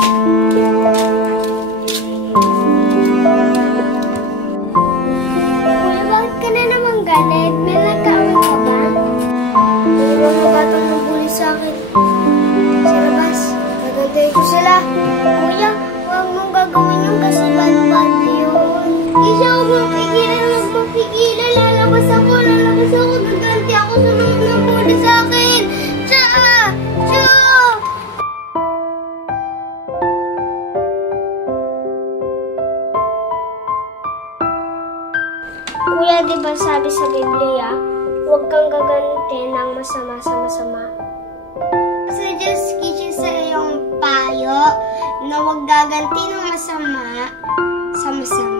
Kuya, bakit ka na naman galit? May nagkaaway ka ba? Yung mga batang nabuli sa akin. Sa labas, nagantay ko sila. Kuya, huwag mong gagawin yung kasi bad-bad yun. Isya, huwag mong pigilan, huwag mong pigilan. Lalabas ako, gaganti ako sa mga nabuli sa akin. Tsa! Tsa! Kuya, di ba sabi sa Biblia, huwag kang gaganti ng masama sa masama. So, just kitchen sa iyong payo na huwag gaganti ng masama sa masama.